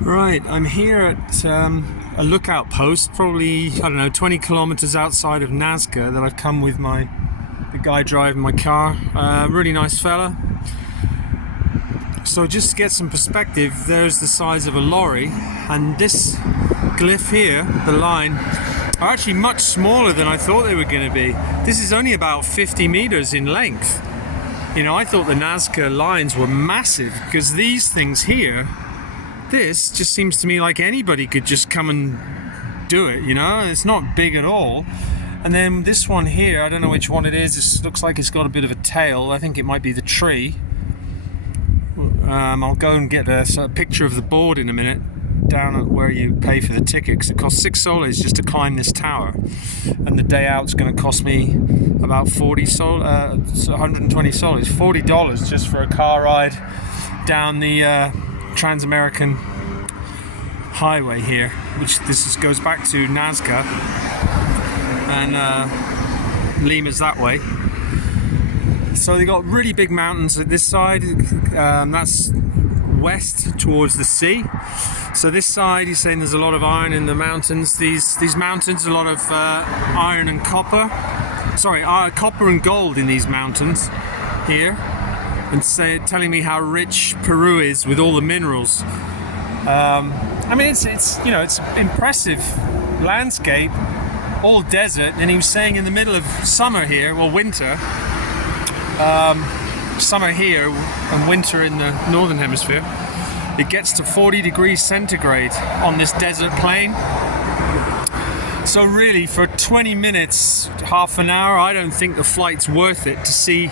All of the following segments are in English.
Right, I'm here at a lookout post, probably, I don't know, 20 kilometers outside of Nazca, that I've come with the guy driving my car. Really nice fella. So just to get some perspective, there's the size of a lorry, and this glyph here, the line, are actually much smaller than I thought they were going to be. This is only about 50 meters in length. You know, I thought the Nazca lines were massive, because these things here, this just seems to me like anybody could just come and do it, you know? It's not big at all. And then this one here, I don't know which one it is. This looks like it's got a bit of a tail. I think it might be the tree. I'll go and get a picture of the board in a minute, down at where you pay for the ticket, because it costs 6 soles just to climb this tower, and the day out's going to cost me about 120 soles, $40 just for a car ride down the Trans-American highway here, which goes back to Nazca, and Lima's that way. So they got really big mountains at this side. That's west towards the sea. So this side, he's saying there's a lot of iron in the mountains. These mountains, a lot of iron and copper. Sorry, copper and gold in these mountains here, and telling me how rich Peru is with all the minerals. I mean, it's you know, it's impressive landscape, all desert. And he was saying in the middle of summer here, well, winter. Summer here and winter in the northern hemisphere, it gets to 40 degrees centigrade on this desert plain. So really, for 20 minutes, half an hour, I don't think the flight's worth it to see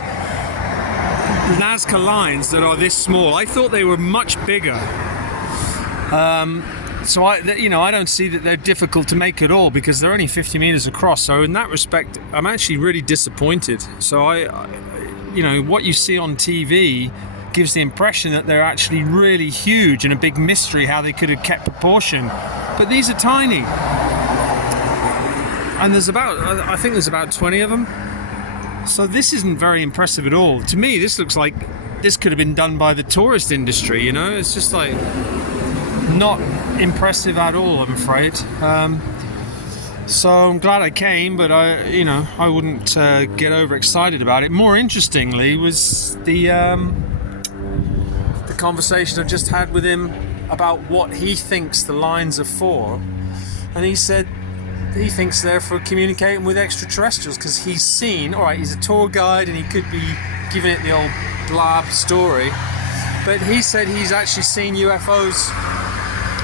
Nazca lines that are this small. I thought they were much bigger. So I don't see that they're difficult to make at all, because they're only 50 meters across. So in that respect, I'm actually really disappointed. So you know, what you see on TV gives the impression that they're actually really huge, and a big mystery how they could have kept proportion. But these are tiny. And I think there's about 20 of them. So this isn't very impressive at all. To me, this looks like this could have been done by the tourist industry, you know? It's just like not impressive at all, I'm afraid. So I'm glad I came, but I wouldn't get overexcited about it. More interestingly was the conversation I've just had with him about what he thinks the lines are for, and he said he thinks they're for communicating with extraterrestrials, because he's seen. All right, he's a tour guide, and he could be giving it the old blab story, but he said he's actually seen UFOs.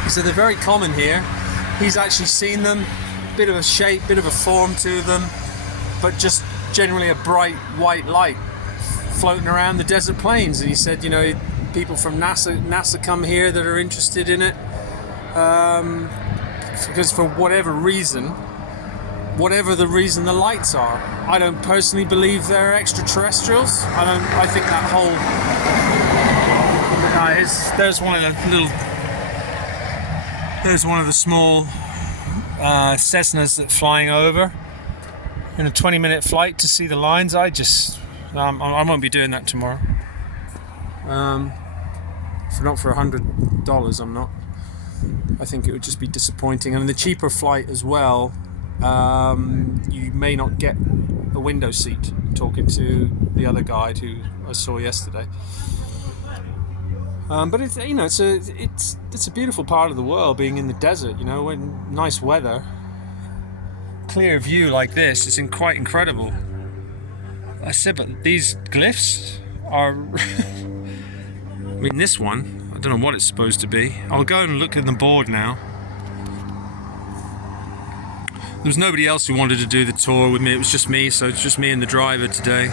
He said they're very common here. He's actually seen them. Bit of a shape, bit of a form to them, but just generally a bright white light floating around the desert plains. And he said, you know, people from NASA come here that are interested in it, because for whatever the reason the lights are. I don't personally believe they're extraterrestrials. I think that whole there's one of the small Cessnas that flying over in a 20-minute flight to see the lines. I won't be doing that tomorrow. Not for $100, I'm not. I think it would just be disappointing. And the cheaper flight as well, you may not get a window seat. Talking to the other guide who I saw yesterday. But it's a beautiful part of the world, being in the desert, you know, when nice weather, clear view like this, it's quite incredible. I said, but these glyphs are, I mean, this one, I don't know what it's supposed to be. I'll go and look at the board now. There was nobody else who wanted to do the tour with me, it was just me, so it's just me and the driver today.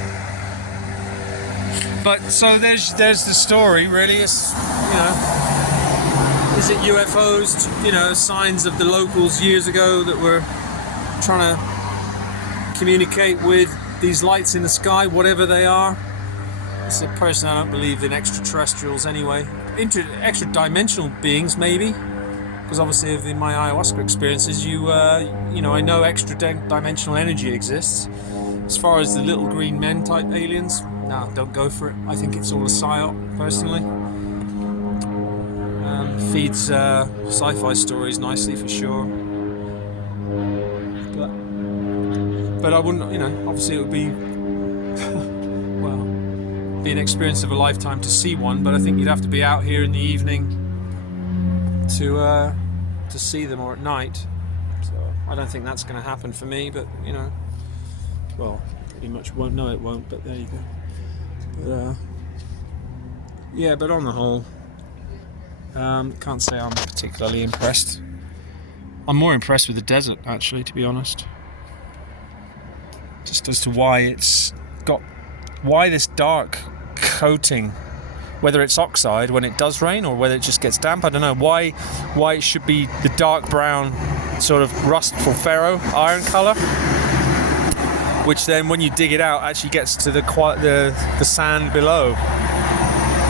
But so there's the story, really. It's, you know, is it UFOs? You know, signs of the locals years ago that were trying to communicate with these lights in the sky, whatever they are. As a person, I don't believe in extraterrestrials anyway. Extra-dimensional beings, maybe, because obviously in my ayahuasca experiences, I know extra-dimensional energy exists. As far as the little green men type aliens, no, don't go for it. I think it's all a psyop, personally. feeds sci-fi stories nicely for sure. But I wouldn't, obviously it would be, well, be an experience of a lifetime to see one. But I think you'd have to be out here in the evening to see them, or at night. So I don't think that's going to happen for me. But well, pretty much won't. No, it won't. But there you go. But yeah, but on the whole, can't say I'm particularly impressed. I'm more impressed with the desert, actually, to be honest. Just as to why this dark coating, whether it's oxide when it does rain or whether it just gets damp, I don't know. Why it should be the dark brown, sort of rustful ferro iron colour, which then when you dig it out actually gets to the sand below,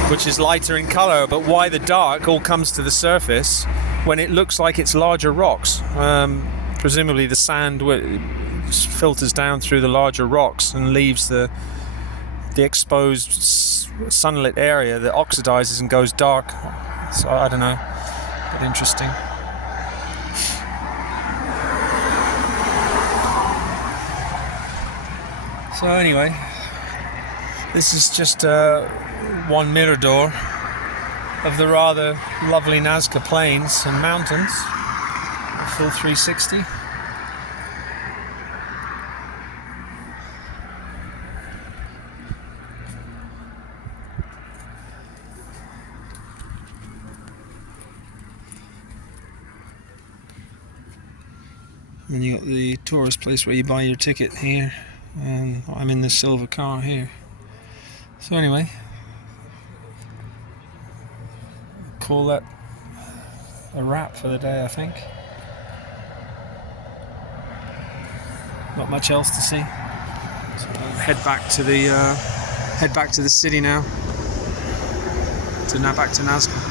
which is lighter in colour. But why the dark all comes to the surface when it looks like it's larger rocks? Presumably the sand filters down through the larger rocks and leaves the exposed sunlit area that oxidizes and goes dark. So I don't know, but interesting. So anyway, this is just one mirador of the rather lovely Nazca plains and mountains, a full 360. And you got the tourist place where you buy your ticket here, and I'm in this silver car here. So anyway, call that a wrap for the day, I think. Not much else to see. So head back to the city now. Back to Nazca.